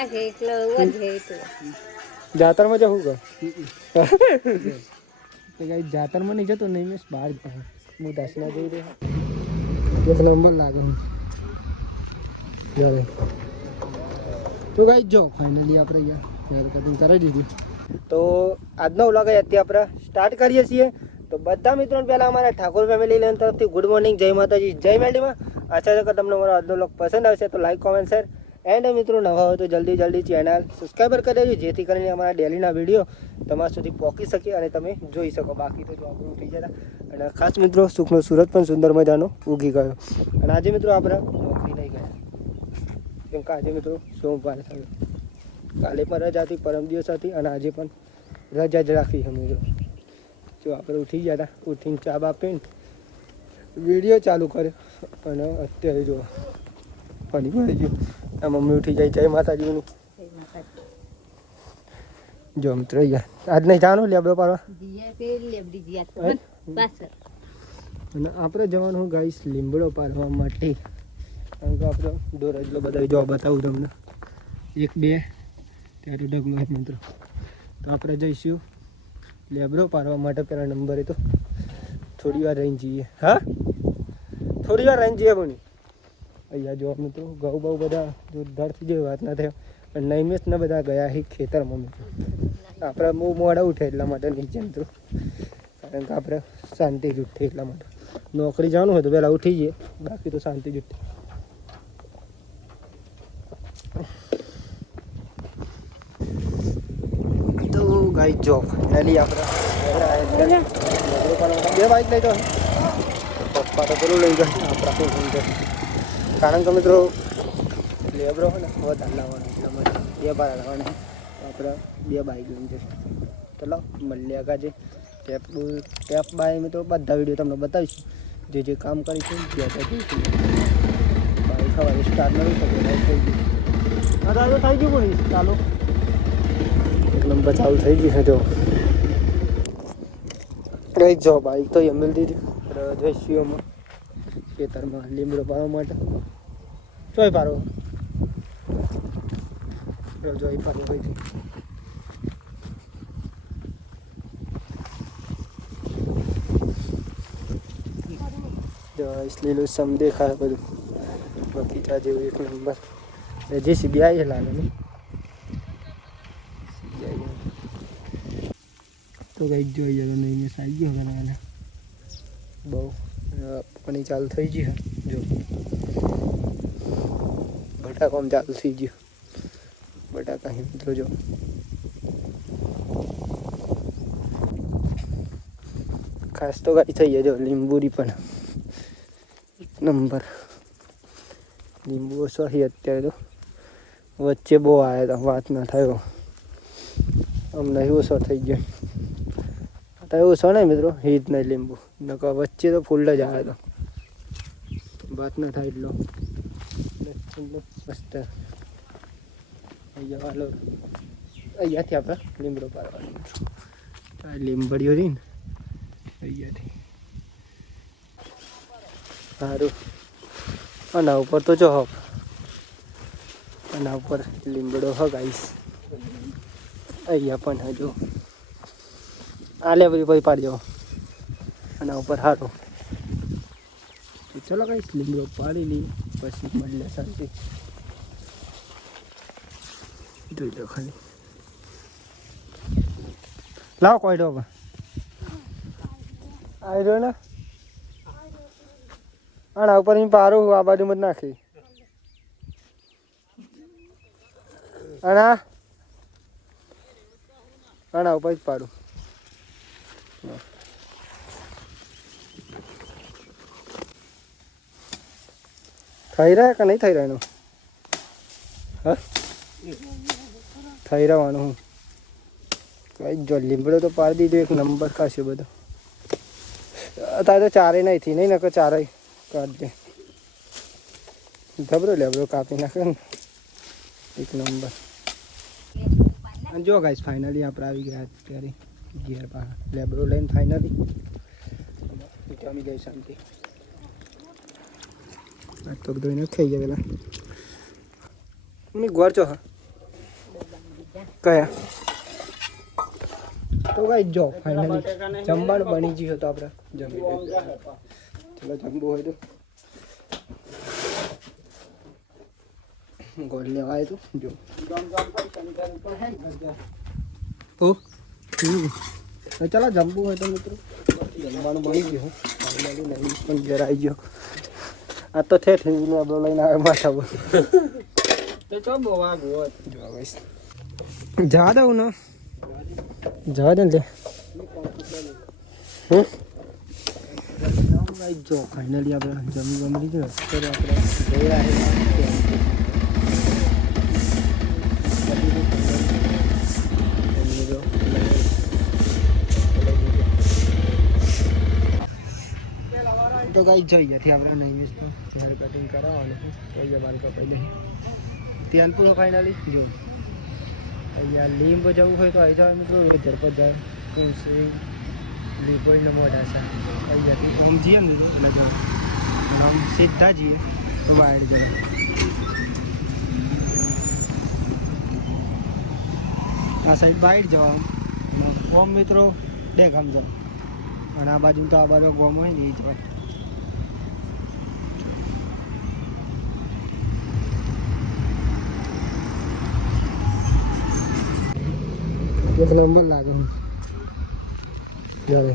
નાખે એટલે વધે એટલે જાતરમાં જવું કે તો કઈ જાતરમાં નહીં જતો નહીં મેં બહાર હું દસના જઈ રહ્યો એક નંબર લાગે હવે તો કઈ જો ફાઇનલી આપણે યાર કટિંગ કરી દીધી તો આજનો વ્લોગ અત્યારે આપણે સ્ટાર્ટ કરીએ છીએ તો બધા મિત્રોને પહેલાં અમારા ઠાકોર ફેમિલી લેન તરફથી ગુડ મોર્નિંગ જય માતાજી જય મેડીમાં આશા છે કે તમને મારો આજનો વ્લોગ પસંદ આવશે તો લાઈક કોમેન્ટ શેર એન્ડ મિત્રો નવા હોય તો જલ્દી ચેનલ સબસ્ક્રાઈબર કરી દેજો જેથી કરીને અમારા ડેલીના વિડીયો તમારા સુધી પહોંચી શકે અને તમે જોઈ શકો બાકી તો જો આપણું ઉઠી જતા અને ખાસ મિત્રો સુખનો સુરત પણ સુંદર મજાનો ઉગી ગયો અને આજે મિત્રો આપણે નોકરી નહીં ગયા કેમ કે આજે મિત્રો સોમવાર થયો કાલે પણ રજા હતી પરમ દિવસ હતી અને આજે પણ રજા જ રાખી છે મિત્રો જો આપણે ઉઠી ગયા હતા ઉઠીને ચા બા પીને વિડીયો ચાલુ કર્યો અને અત્યારે જો પાણી ભરાઈ ગયું આ મમ્મી ઉઠી જાય જય માતાજીનું જો મિત્રો આજ નહીં જવાનું લેબડો પાડવા અને આપણે જવાનું ગાઈસ લીમડો પાડવા માટે કારણ કે આપણે દોર એટલો બધા જો બતાવું તમને 1 2 ત્યારે ડગલો એક મિત્રો તો આપણે જઈશું લેબડો પાડવા માટે પહેલા નંબરે તો થોડી વાર રહીને જઈએ હા થોડી વાર રહીને જઈએ બની અહીંયા જો મિત્રો ઘઉં બહુ બધા જોરદાર થઈ જાય વાત ના થયો અને નૈમેશ ને બધા ગયા છે ખેતરમાં મિત્રો આપણે બહુ મોડા ઉઠે એટલા માટે નીચે મિત્રો કારણ કે આપણે શાંતિ જ ઉઠે એટલા માટે નોકરી જવાનું હોય તો પહેલાં ઉઠી જઈએ બાકી તો શાંતિ જ ઉઠે તો ગાઈ જો ફાઇનલી આપણે બે બાઈક લઈ જાઓ પપ્પા તો પેલું લઈ જાય આપણા કોઈ લઈ જાય કારણ કે મિત્રો લેબરો હોય ને વધારે લાવવાનો એટલા માટે 2 બાર લાવવાનું આપણે 2 બાઈક લઈને જઈશું ચલો મળીએ આગળ જે ટેપ બાય મિત્રો બધા વિડીયો તમને બતાવીશું જે કામ કરીશું ત્યાં જઈશું બાઈક સવારે સ્ટાર્ટ નથી શકે બાઈક થઈ ગયું હા તો થઈ ગયું બોલીશ ચાલો એક નંબર ચાલુ થઈ ગયું છે જો કઈ જો બાઈક તો એમ મિલ દીધી જઈશું એમાં ખેતરમાં લીમડો પાડવા માટે જોઈ પાડો જોઈ પાડો ભાઈ લીલું સમ દેખાય બધું બગીચા જેવું એક નંબર જેસીબી આવી લાગે ને તો કંઈક જોઈ જતો નહીં મેં આવી ગયો ઘણા બહુ પાણી ચાલુ થઈ ગયું જો બટાકામ ચાલુ થઈ ગયું બટાકા મિત્રો જો ખાસ તો ગાડી થઈ જાય જો લીંબુરી પણ એક નંબર લીંબુ ઓછો છે અત્યારે તો વચ્ચે બહુ આવ્યા હતા વાત ના થયો અમને ઓછો થઈ ગયો અત્યારે ઓછો નહીં મિત્રો હિત નહીં લીંબુ નકર વચ્ચે તો ફૂલ જ આવ્યા હતા વાત ના થાય એટલો મસ્ત અહીંયાથી આપણે લીમડો પાડવાનો લીંબડીઓ રહી ને અહીંયાથી સારું આના ઉપર તો જો હક આના ઉપર લીમડો હક આવીશ અહીંયા પણ હજુ આ લેવરી પછી પાડજો આના ઉપર સારું તો ચલો કહીશ લીમડો પાડી લઈ પછી મળે શાંતિ જોઈ લો ખાલી લાવો કોઈ ડો આવી રહ્યો ને આના ઉપર પારું આ બાજુમાં જ નાખી આના ઉપર જ પાડું થઈ રહ્યા કે નહીં થઈ રહ્યા એનું હા થઈ રહેવાનું હું કઈ જો લીમડો તો પાડી દીધો એક નંબર ખાશે બધો અત્યારે તો ચારે નહીં થી નહીં નકર ચારે કાઢ દે ધબરો લેબડો કાપી નાખે ને એક નંબર અને જો ગાઈસ ફાઇનલી આપણે આવી ગયા અત્યારે ઘેર પાસે લેબડો લઈને ફાઇનલી જમી ગઈ શાંતિ તો બધું એને ખાઈ ગયા પેલા મેં ગોળ છો હા કયા તો ગાઈ જો ફાઇનલી જમવાનું બની ગયું તો આપણે જમી લઈએ. ચલો જમવું હોય તો ગોળ લેવા આવ્યો તો જો તો ચાલો જમવું હોય તો મિત્રો જમવાનું બની ગયું ફાઇનલી. પણ ઘર આવી ગયો આ તો ઠેઠ આપણો લઈને આવે માથા પર જવા દઉં ને જવા દે ને જો ફાઇનલી આપણે જમી લીધું અત્યારે આપણે ગયા તો કઈ જોઈએ થી આપણે નહીં હેર કટિંગ કરાવવાનું જોઈએ બાલ કપાઈ લઈએ ત્યાં પૂરો ફાઇનલી જો અહીંયા લીંબ જવું હોય તો આવી જાવ મિત્રો ઝડપત જાય લીંબોઈને મોઢા છે અહીંયાથી ઊંઘ જઈએ ને એટલે જાઓ આમ સીધા જઈએ તો બહાર જાય આ સાઈડ બહાર જવાનું ઓમ મિત્રો ડેગામ જાવ અને આ બાજુ તો આ બાજુ ગોમ હોય ને એ જવાય. એક નંબર લાગે જ્યારે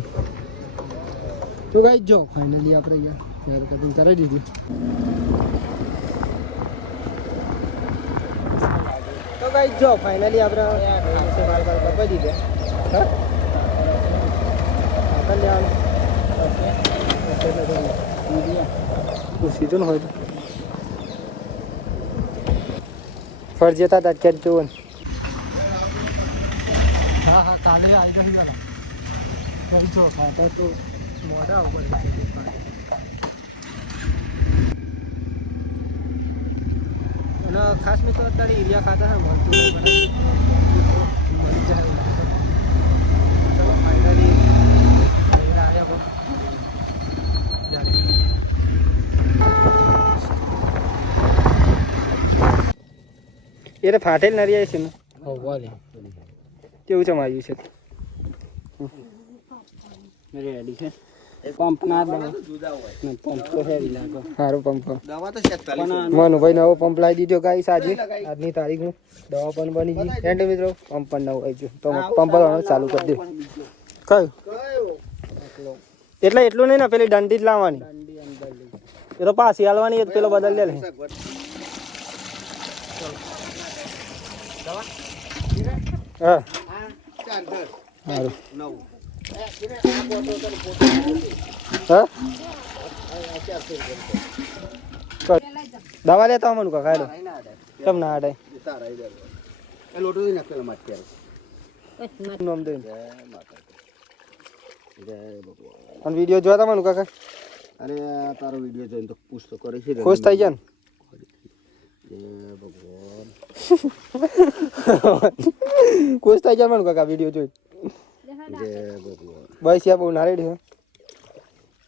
તો ગાઈ જો ફાઇનલી આપણે યાર કટિંગ કરાવી દીધી. તો ગાઈ જો ફાઇનલી આપણે બાલ કપાઈ દીધા સીધું ને હોય તો ફરજિયાત હતા અત્યારે જુઓ ને. હા કાલે આવી જશે ને કઈ છો ખાતા તો મોઢા ઉપર અને ખાસ મિત્રો અત્યારે એરિયા ખાતા છે મળતું નહીં પણ મળી જાય. ચલો ફાઇનલી આવ્યા એટલે ફાટેલ નરી આવી છે ને કેવું છે આવ્યું છે રેડી છે પંપ ના પંપ તો હેવી લાગે સારું પંપ મનુભાઈ નવો પંપ લાવી દીધો ગાઈસ આજે આજની તારીખનું દવા પણ બની ગઈ એન્ડ મિત્રો પંપ પણ નવું આવી ગયું તો પંપ ચાલુ કરી દે. કયું એટલે એટલું નહીં ને પેલી દંડી જ લાવવાની એ તો પાછી હાલવાની એ પેલો બદલ લે. હા દવા લેતા મને કાકા હેલો કેમ ના આડે અને વિડીયો જોતા મને કાકા અરે તારો વિડીયો જોઈને તો પૂછતો કરે છે ખુશ થઈ જાય ને ભગવાન ખુશ થઈ જાય મને કાકા વિડીયો જોઈ બસ યા બહુ ના રેડી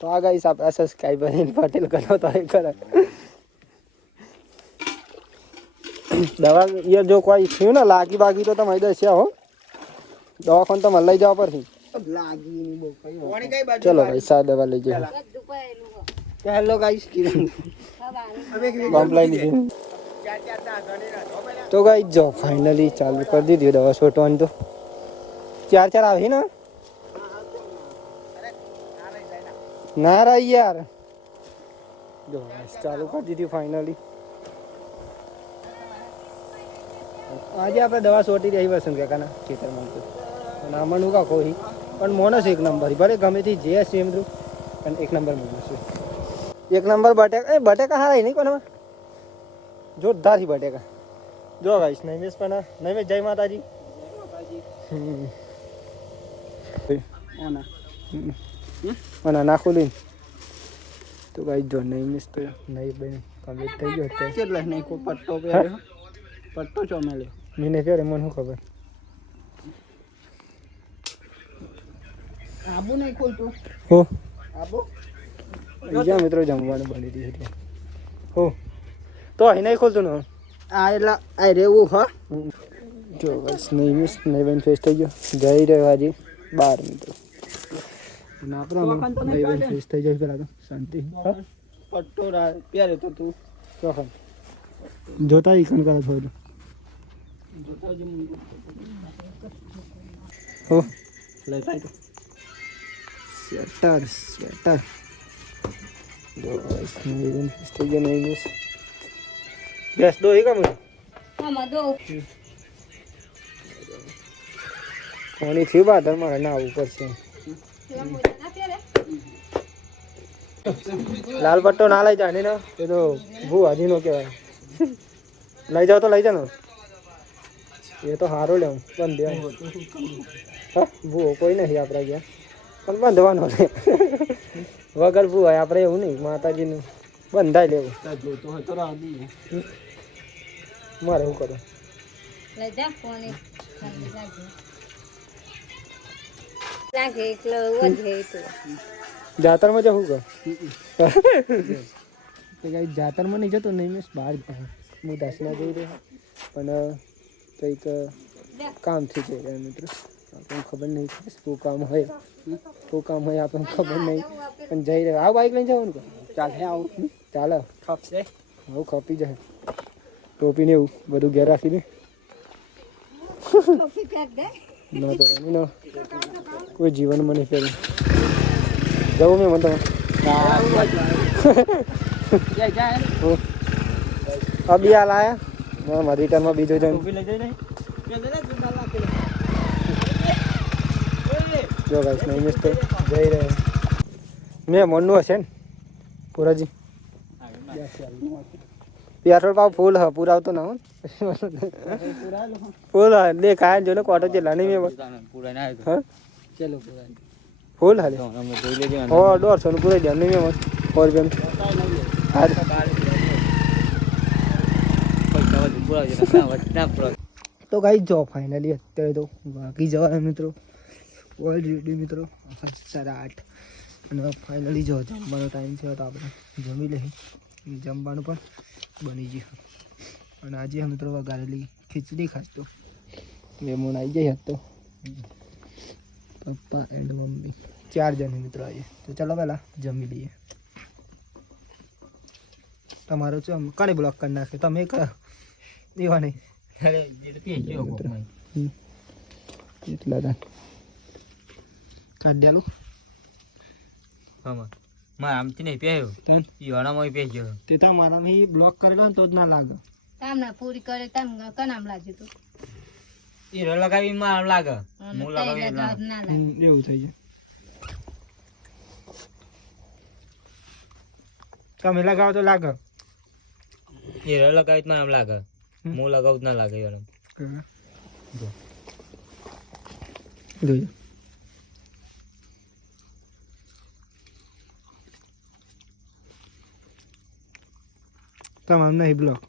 તો આ ગાઈસ આપણા સબસ્ક્રાઈબર પટેલ કરો તો એ કરે દવા યાર જો કોઈ થયું ને લાગી બાગી તો તમે દસ્યા હો દવાખાને તો લઈ જવા પડશે. ચલો ભાઈ સા દવા લઈ જાય. હેલો ગાઈસ બમ્પ લઈ લીધી તો ગાઈસ જો ફાઇનલી ચાલુ કરી દીધી દવા છોટવાની તો 4 આવી ને ના રહી યાર જો ચાલુ કરી દીધી ફાઇનલી. આજે આપણે દવા છોટી રહી વસંત કાકાના ખેતરમાં નામનું કાકો પણ મોનસ એક નંબર ભલે ગમે તે જે હશે એમ પણ એક નંબર મોનસ એક નંબર બટેકા બટેકા હારા નહીં કોને જોરદાર થી બટેકા જો ગાઈસ નૈમેશ પણ નૈમેશ જય માતાજી ઓના નાખું લઈને તો ગાઈસ જો નૈમેશ તો નહીં બની કમ્પ્લીટ થઈ ગયો અત્યારે કેટલા નહીં કો પટ્ટો પહેર્યો પટ્ટો ચોમેલ્યો મને ફેરે મને શું ખબર આબુ નહીં ખોલતું હો આબુ બીજા મિત્રો જમવાનું બની રહ્યું એટલે હો તો અહીં નહીં ખોલતું ને આ એટલે આ રેવું હા જો બસ નહીં મિસ નહીં બેન ફેસ થઈ ગયો જઈ રહ્યો હજી 12 મિત્રો અને આપણે નહીં બેન ફેસ થઈ જાય પેલા તો શાંતિ પટ્ટો પ્યારે તો તું ચોખા જોતા ઈકન કરે થોડું હો લઈ થાય સ્વેટર જો બસ નહીં બેન ફેસ થઈ ગયો નહીં મિસ બેસ દો એક આમ કોની થી બાદર મારે ના આવું પડશે લાલ પટ્ટો ના લઈ જા ને એ તો ભૂવાજી નો કહેવાય લઈ જાઓ તો લઈ જા ને એ તો હારો લેવું બંધ હા ભૂવો કોઈ નથી આપણા ગયા પણ બંધવાનો છે વગર ભૂવાય આપણે એવું નહીં માતાજીનું બંધાઈ લેવું જોતો હોય તો રાહ દઈએ મારે એવું કરું જાતરમાં જવું કર કઈ જાતરમાં નહીં જતો નહીં મેં બહાર હું દાસના જઈ રહ્યો પણ કંઈક કામથી જઈ રહ્યા મિત્રો આપણને ખબર નહીં શું કામ હોય આપણને ખબર નહીં પણ જઈ રહ્યો આવું બાઈક લઈને જવાનું ચાલે આવું ચાલે ખપશે આવું ખપી જાય ટોપીને એવું બધું ઘેર રાખીને ના પહેરવાનું ના કોઈ જીવનમાં નહીં પહેર્યું જવું મેં મને અબી હાલ આયા મારા રિટર્નમાં બીજો જણ જો ગાઈસ નહીં મિસ તો જઈ રહ્યો મેં મનનું હશે ને પુરાજી પેટ્રોલ પાવ ફૂલ હ પુરાવતો ના હું ફૂલ હ દેખાય જો ને ક્વાર્ટર જેટલા નહીં મેં હા ચલો પૂરા ફૂલ હાલે અમે જોઈ લેજો ઓ 150 નું પૂરા ધ્યાન નહીં મેં ઓર બેન તો ગાઈ જો ફાઇનલી અત્યારે તો બાકી જવાના મિત્રો ઓલરેડી મિત્રો 8:30 અને ફાઇનલી જો જમવાનો ટાઈમ છે તો આપણે જમી લઈએ જમવાનું પણ બની ગયું અને આજે મિત્રો વઘારેલી ખીચડી ખાતો મહેમાન આવી જાય તો પપ્પા એન્ડ મમ્મી 4 જણ મિત્રો આવીએ તો ચાલો પહેલાં જમી લઈએ તમારો છે કને બ્લોક કરી નાખે તમે એવા નહીં એટલા તા કાઢ દેલું મારા આમથી નહીં પહેર્યો ઈવાણામાં પહેર્યો તે તો મારા નહીં બ્લોક કરેલો ને તો જ ના લાગે તામના પૂરી કરે તામ કનામ લાગ્યું તું હીરો લગાવી માં લાગે હું લગાવી ના લાગે એવું થઈ જાય તમે લગાવો તો લાગે હીરો લગાવી માં આમ લાગે હું લગાવું ના લાગે યાર જોજો તમામ નહીં બ્લોક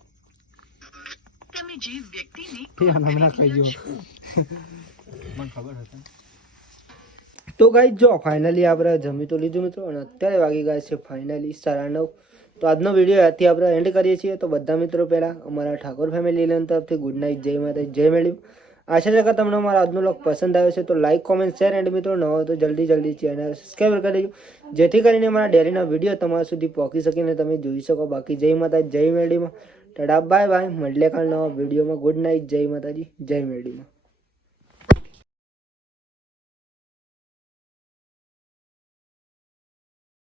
તમે જે વ્યક્તિને હમણાં કહી જો મને ખબર હતી તો ગાઈ જો ફાઇનલી આપણે જમી તો લીધું મિત્રો અને અત્યારે વાગી ગયા છે ફાઇનલી 9:30 તો આજનો વિડીયો અહીંથી આપણે એન્ડ કરીએ છીએ તો બધા મિત્રો પહેલાં અમારા ઠાકોર ફેમિલી તરફથી ગુડ નાઇટ જય માતા જય મેળવી આશા છે કે તમને અમારો આજનો વ્લોગ પસંદ આવ્યો છે તો લાઇક કોમેન્ટ શેર એન્ડ મિત્રો ન હોય તો જલ્દી ચેનલ સબસ્ક્રાઈબ કરી દેજો જેથી કરીને અમારા ડેલીના વિડીયો તમારા સુધી પહોંચી શકીને તમે જોઈ શકો બાકી જય માતા જય મેળવીમાં ટાટા બાય બાય મળીએ કાલ નવા વિડીયોમાં ગુડ નાઇટ જય માતાજી જય મેળવીમાં